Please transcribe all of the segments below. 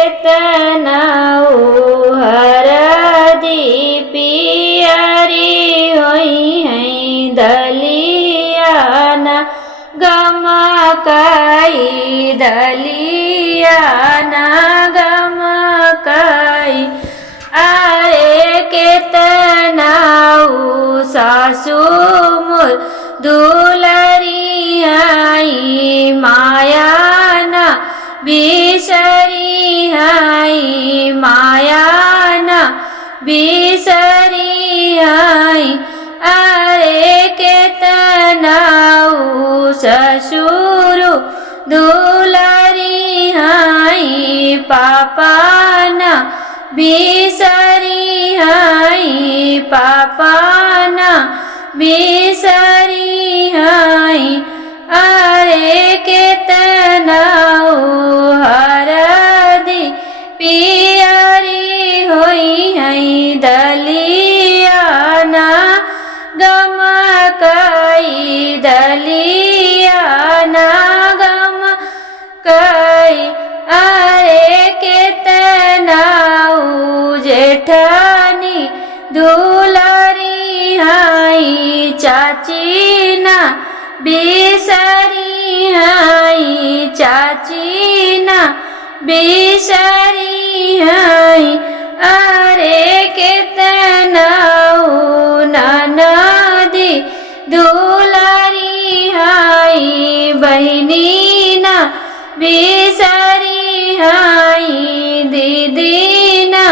केतना हरदी पियरी होई है दलियाना गमकाई दलियाना गमकाई। अरे केतना सासु मोर दुलरी आई मायाना बिसरी आई मायाना बिसरी आई। अरे केतना ससुर दुलरी आई पापाना बिसरी आई पापाना बिसरी आई। अरे केतना हरदी पियरी होई है दलियाना गमकाई दलियाना गमकाई। अरे केतना जेठानी दुलरी आई चाचीना बिसरी आई चाचीना बिसरी आई। अरे केतना ननदी दुलरी आई बहिनीना बिसरी आई दीदीना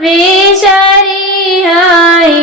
बिसरी आई।